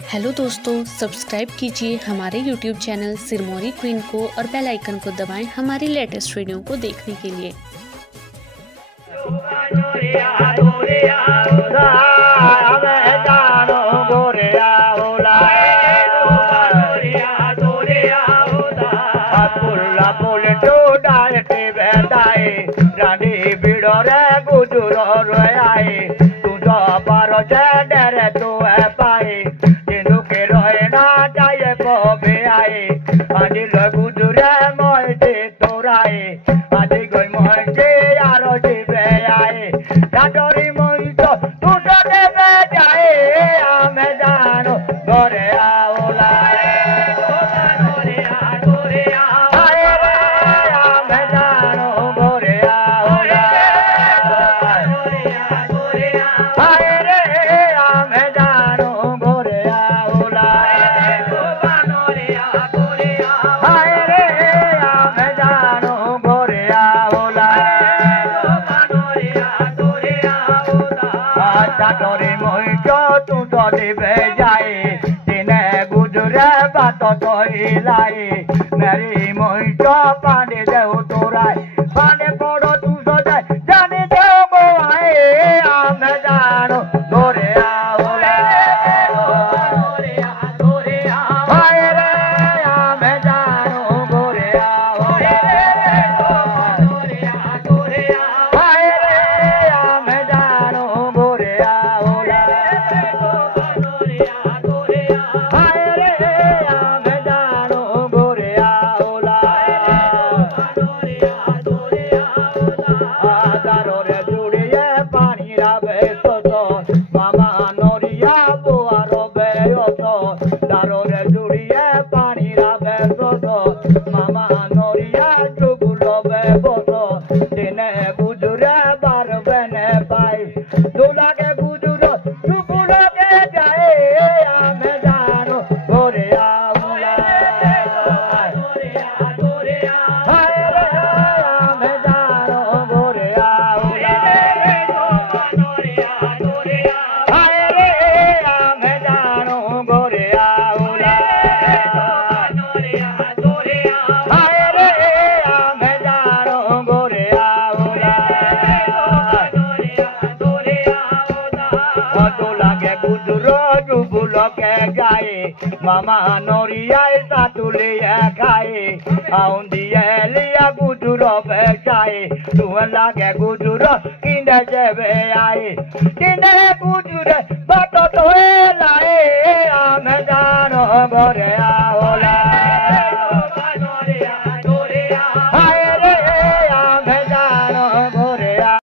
Hello दोस्तों, subscribe कीजिए हमारे YouTube चैनल सिरमौरी क्वीन को और बेल आइकन को दबाएं हमारी लेटेस्ट वीडियो को देखने के लिए। मेरी मोई जो पांडे देव तोराय पांडे पड़ो तू सो जाए जाने देव को आए आम जानो तोरे आओला हाय रे आम जानो गोरे आओला हाय रे आम जानो गोरे आओला Mama Noria satule kai aundi elia guduro bekai tuala ke guduro kinda jebe ai kinda guduro bato to ela e amedano gore aola